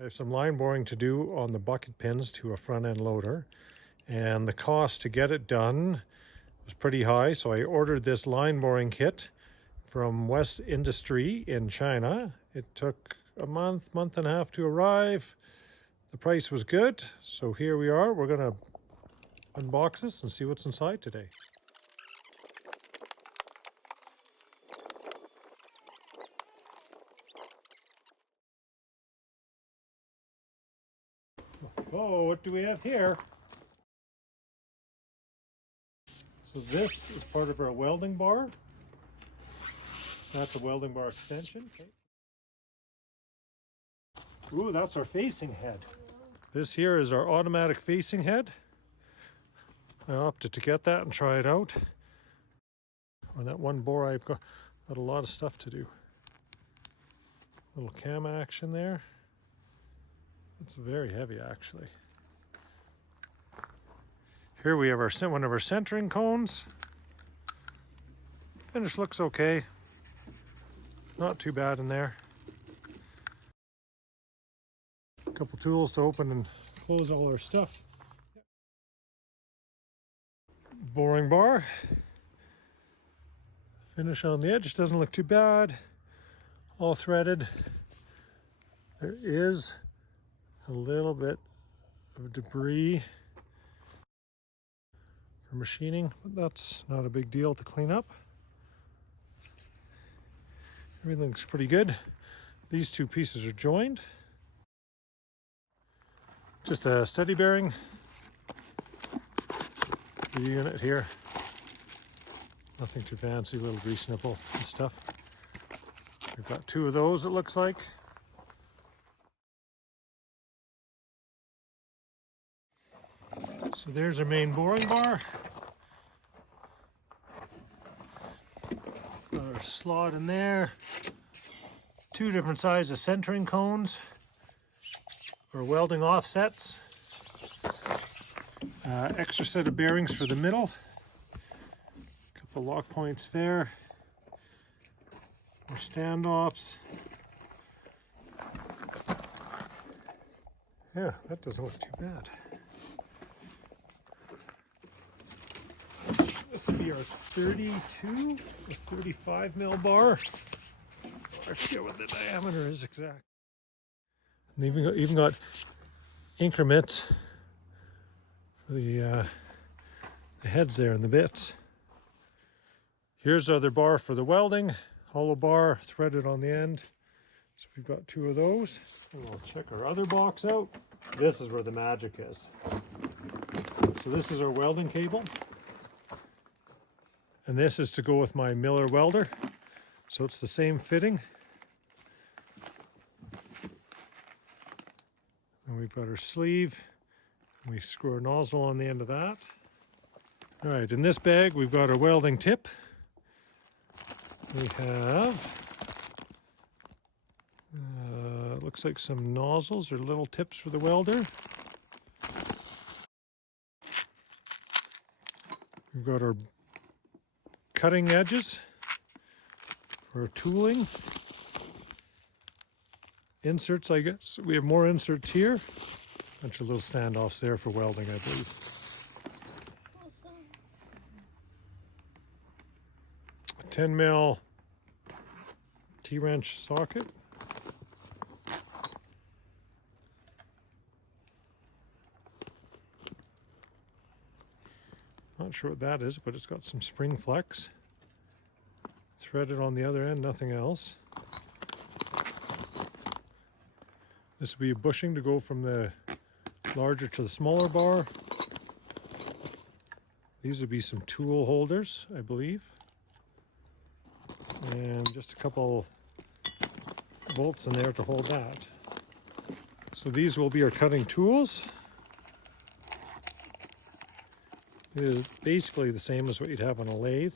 I have some line boring to do on the bucket pins to a front end loader, and the cost to get it done was pretty high, so I ordered this line boring kit from West Industry in China. It took a month and a half to arrive. The price was good, so here we are. We're going to unbox this and see what's inside today. Oh, what do we have here? So this is part of our welding bar. That's a welding bar extension. Okay. Ooh, that's our facing head. This here is our automatic facing head. I opted to get that and try it out. On that one bore, I've got a lot of stuff to do. Little cam action there. It's very heavy, actually. Here we have one of our centering cones. Finish looks okay. Not too bad in there. A couple tools to open and close all our stuff. Boring bar. Finish on the edge doesn't look too bad. All threaded. There is a little bit of debris for machining, but that's not a big deal to clean up. Everything's pretty good. These two pieces are joined. Just a steady bearing for the unit here. Nothing too fancy, little grease nipple and stuff. We've got two of those, it looks like. So there's our main boring bar. Got our slot in there. Two different sizes centering cones for welding offsets. Extra set of bearings for the middle. Couple lock points there. Our standoffs. Yeah, that doesn't look too bad. This would be our 32 or 35 mil bar. I forget what the diameter is exact. And even got increments for the heads there and the bits. Here's our other bar for the welding, hollow bar threaded on the end. So we've got two of those. And we'll check our other box out. This is where the magic is. So this is our welding cable. And this is to go with my Miller welder. So it's the same fitting. And we've got our sleeve. And we screw a nozzle on the end of that. All right, in this bag, we've got our welding tip. We have, looks like some nozzles or little tips for the welder. We've got our cutting edges for tooling. Inserts, I guess. We have more inserts here. Bunch of little standoffs there for welding, I believe. A 10 mil T-wrench socket. Not sure what that is, but it's got some spring flex. Threaded on the other end, nothing else. This would be a bushing to go from the larger to the smaller bar. These would be some tool holders, I believe. And just a couple bolts in there to hold that. So these will be our cutting tools. It is basically the same as what you'd have on a lathe.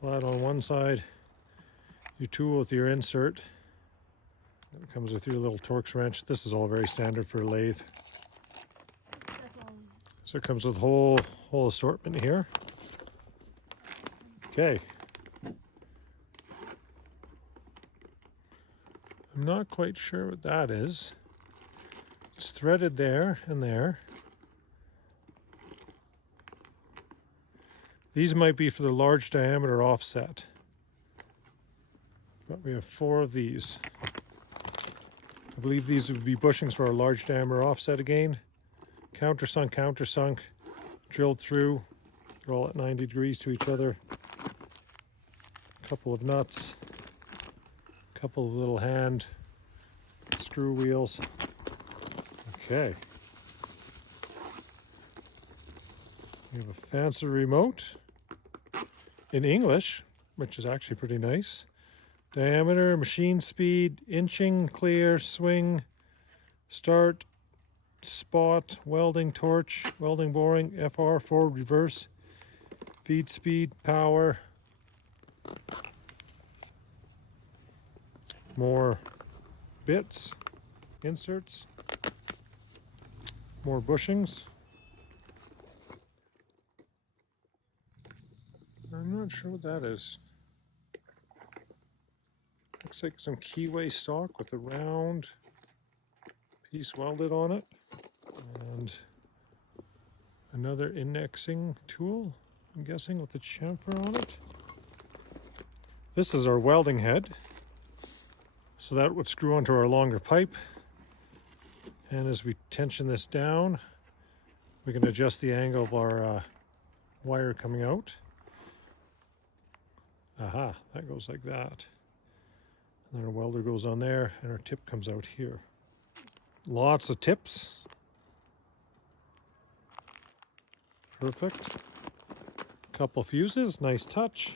Flat on one side, your tool with your insert. It comes with your little Torx wrench. This is all very standard for a lathe. So it comes with whole assortment here. Okay. I'm not quite sure what that is. It's threaded there and there. These might be for the large diameter offset. But we have 4 of these. I believe these would be bushings for our large diameter offset again. Countersunk, drilled through. They're all at 90 degrees to each other. A couple of nuts. A couple of little hand screw wheels. Okay. We have a fancy remote in English, which is actually pretty nice. Diameter, machine speed, inching, clear, swing, start, spot, welding, torch, welding, boring, FR, forward, reverse, feed speed, power. More bits, inserts, more bushings. I'm not sure what that is. Looks like some keyway stock with a round piece welded on it. And another indexing tool, I'm guessing, with a chamfer on it. This is our welding head. So that would screw onto our longer pipe. And as we tension this down, we can adjust the angle of our wire coming out. Aha, that goes like that. And then our welder goes on there and our tip comes out here. Lots of tips. Perfect. Couple fuses, nice touch.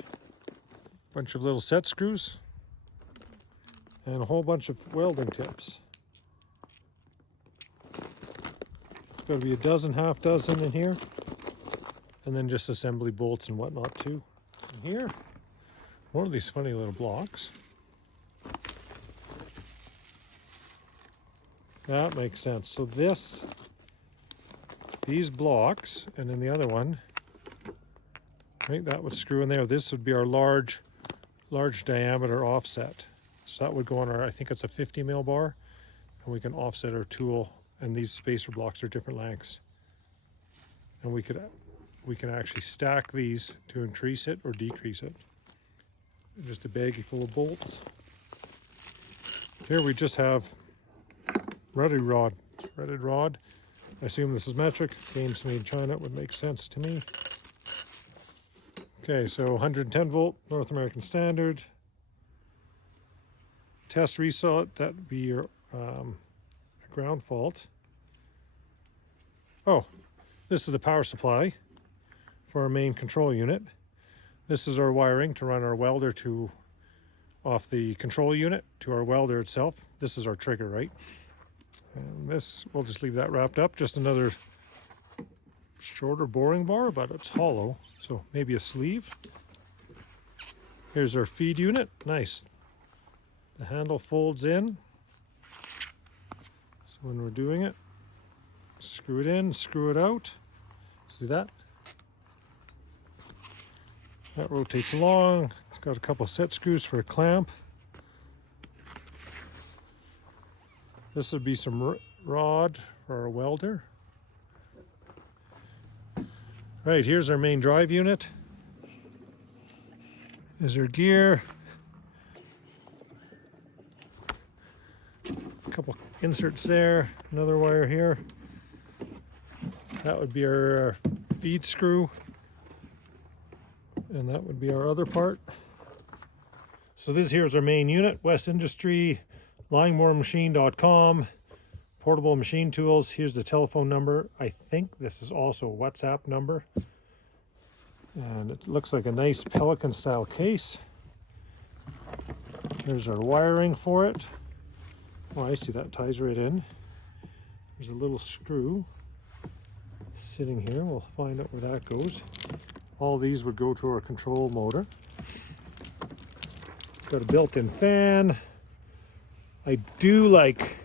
Bunch of little set screws. And a whole bunch of welding tips. It's got to be a dozen, half dozen in here. And then just assembly bolts and whatnot too. In here, more of these funny little blocks. That makes sense. So these blocks, and then the other one, I think that would screw in there. This would be our large diameter offset. So that would go on our, I think it's a 50 mil bar, and we can offset our tool, and these spacer blocks are different lengths. And we can actually stack these to increase it or decrease it. Just a baggie full of bolts. Here we just have threaded rod. I assume this is metric. Games made in China would make sense to me. Okay, so 110 volt, North American standard. Test resaw it, that would be your ground fault. Oh, this is the power supply for our main control unit. This is our wiring to run our welder off the control unit to our welder itself. This is our trigger, right? And this, we'll just leave that wrapped up. Just another shorter boring bar, but it's hollow, so maybe a sleeve. Here's our feed unit. Nice. The handle folds in. So when we're doing it, screw it in, screw it out. See that? That rotates along. It's got a couple set screws for a clamp. This would be some rod for our welder. Right, here's our main drive unit. There's our gear. A couple inserts there, another wire here. That would be our feed screw. And that would be our other part. So this here is our main unit, West Industry, LyingmoreMachine.com, portable machine tools. Here's the telephone number. I think this is also a WhatsApp number. And it looks like a nice Pelican style case. Here's our wiring for it. Oh, I see that ties right in. There's a little screw sitting here. We'll find out where that goes. All these would go to our control motor. It's got a built-in fan. I do like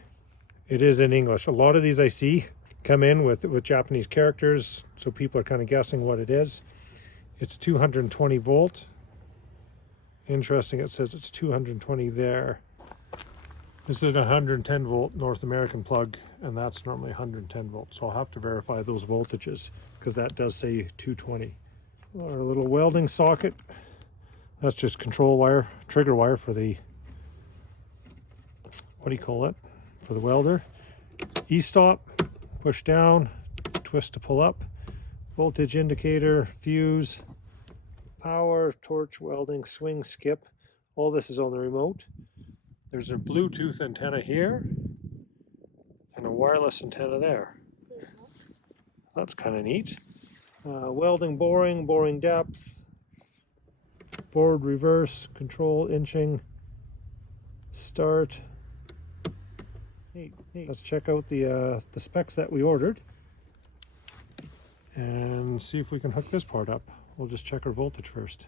it is in English. A lot of these I see come in with Japanese characters, so people are kind of guessing what it is. It's 220 volt. Interesting, it says it's 220 there. This is a 110 volt North American plug, and that's normally 110 volts. So I'll have to verify those voltages because that does say 220. Our little welding socket, that's just control wire, trigger wire for the, what do you call it? For the welder. E-stop, push down, twist to pull up, voltage indicator, fuse, power, torch, welding, swing, skip. All this is on the remote. There's a Bluetooth antenna here and a wireless antenna there. That's kind of neat. Welding, boring depth, forward, reverse, control, inching, start. Neat. Let's check out the specs that we ordered and see if we can hook this part up. We'll just check our voltage first.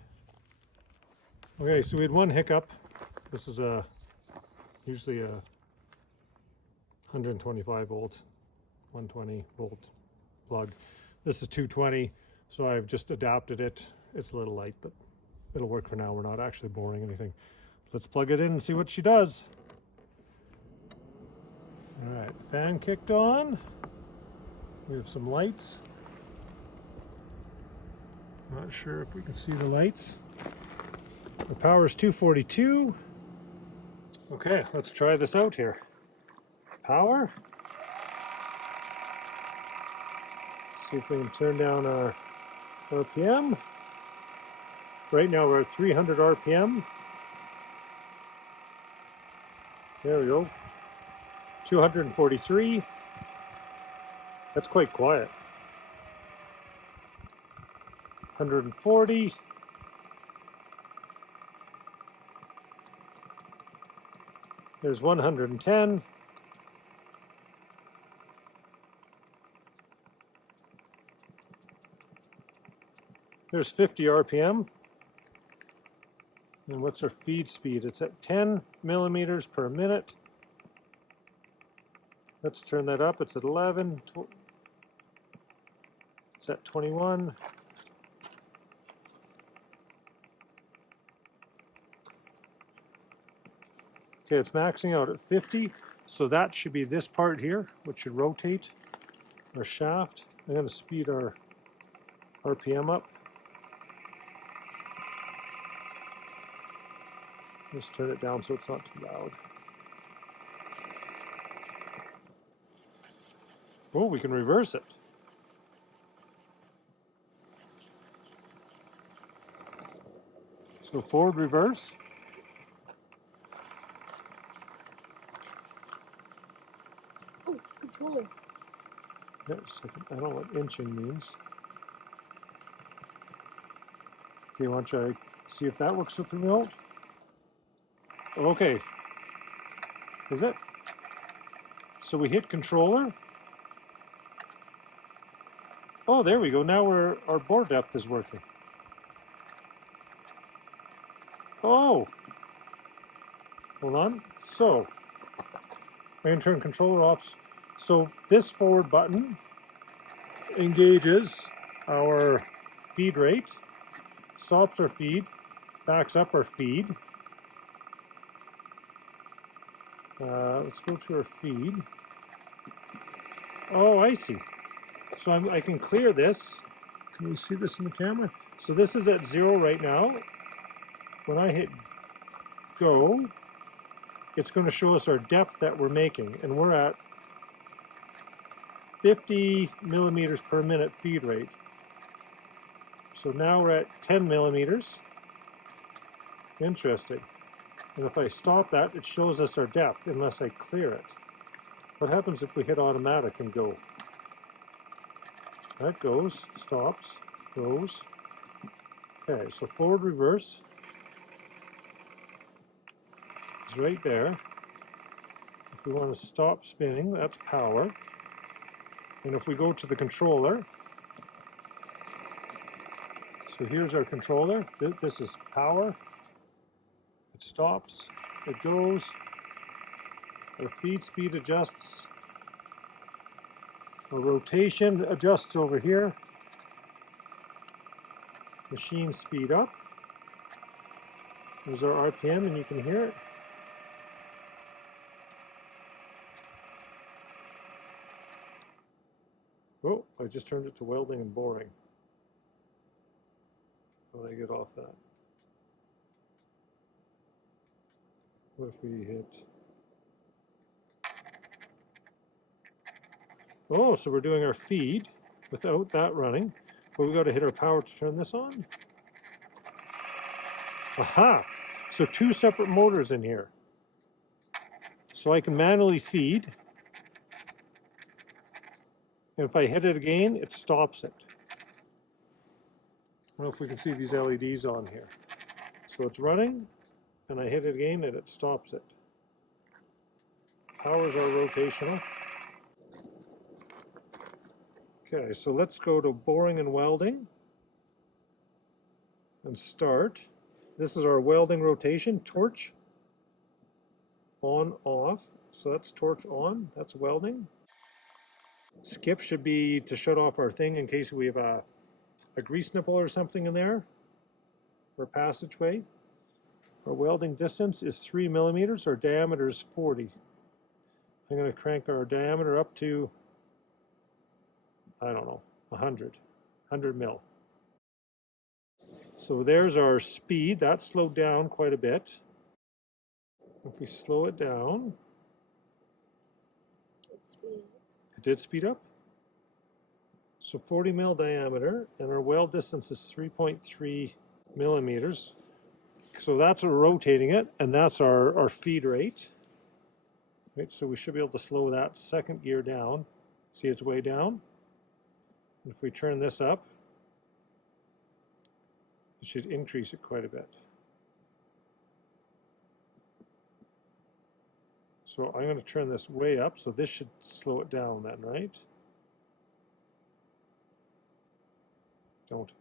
Okay, so we had one hiccup. This is usually a 125 volt, 120 volt plug. This is 220, so I've just adapted it. It's a little light, but it'll work for now. We're not actually boring anything. Let's plug it in and see what she does. All right, fan kicked on. We have some lights. Not sure if we can see the lights. The power is 242. Okay, let's try this out here. Power. See if we can turn down our RPM. Right now we're at 300 RPM. There we go. 243. That's quite quiet. 140. There's 110. There's 50 RPM. And what's our feed speed? It's at 10 millimeters per minute. Let's turn that up. It's at 11. It's at 21. Okay, it's maxing out at 50. So that should be this part here, which should rotate our shaft. I'm going to speed our RPM up. Let's turn it down so it's not too loud. Oh, we can reverse it. So forward, reverse. Oh, control. Yes, I don't know what inching means. Okay, why don't you see if that works with the remote? Okay. Is it? So we hit controller. Oh, there we go. Now our bore depth is working. Oh. Hold on. So I'm going to turn controller off. So this forward button engages our feed rate, stops our feed, backs up our feed. Let's go to our feed. Oh, I see. So I can clear this. Can we see this in the camera? So this is at 0 right now. When I hit go, it's going to show us our depth that we're making. And we're at 50 millimeters per minute feed rate. So now we're at 10 millimeters. Interesting. And if I stop that, it shows us our depth unless I clear it. What happens if we hit automatic and go? That goes, stops, goes. Okay, so forward, reverse is right there. If we want to stop spinning, that's power. And if we go to the controller, so here's our controller. This is power. It stops, it goes. Our feed speed adjusts. Our rotation adjusts over here. Machine speed up. There's our RPM, and you can hear it. Oh, I just turned it to welding and boring. How do I get off that? What if we hit? Oh, so we're doing our feed without that running, but we got to hit our power to turn this on. Aha! So two separate motors in here. So I can manually feed. And if I hit it again, it stops it. I don't know if we can see these LEDs on here. So it's running, and I hit it again, and it stops it. Powers are rotational. Okay, so let's go to boring and welding and start. This is our welding rotation, torch, on, off. So that's torch on, that's welding. Skip should be to shut off our thing in case we have a grease nipple or something in there, or passageway. Our welding distance is 3 millimeters, our diameter is 40. I'm going to crank our diameter up to, I don't know, 100 mil. So there's our speed. That slowed down quite a bit. If we slow it down, it did speed up. So 40 mil diameter, and our weld distance is 3.3 millimeters. So that's our rotating it, and that's our feed rate. Right, so we should be able to slow that second gear down. See, it's way down. And if we turn this up, it should increase it quite a bit. So I'm going to turn this way up, so this should slow it down then, right? Don't.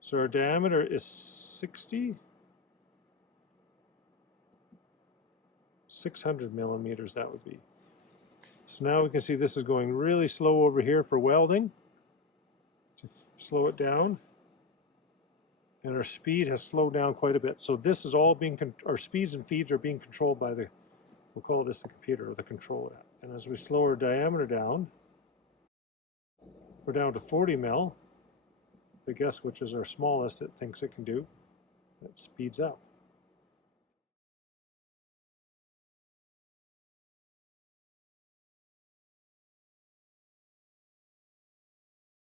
So our diameter is 600 millimeters, that would be. So now we can see this is going really slow over here for welding, to slow it down. And our speed has slowed down quite a bit. So this is all being, our speeds and feeds are being controlled by the, we'll call this the computer or the controller. And as we slow our diameter down, we're down to 40 mil. I guess which is our smallest it thinks it can do. It speeds up.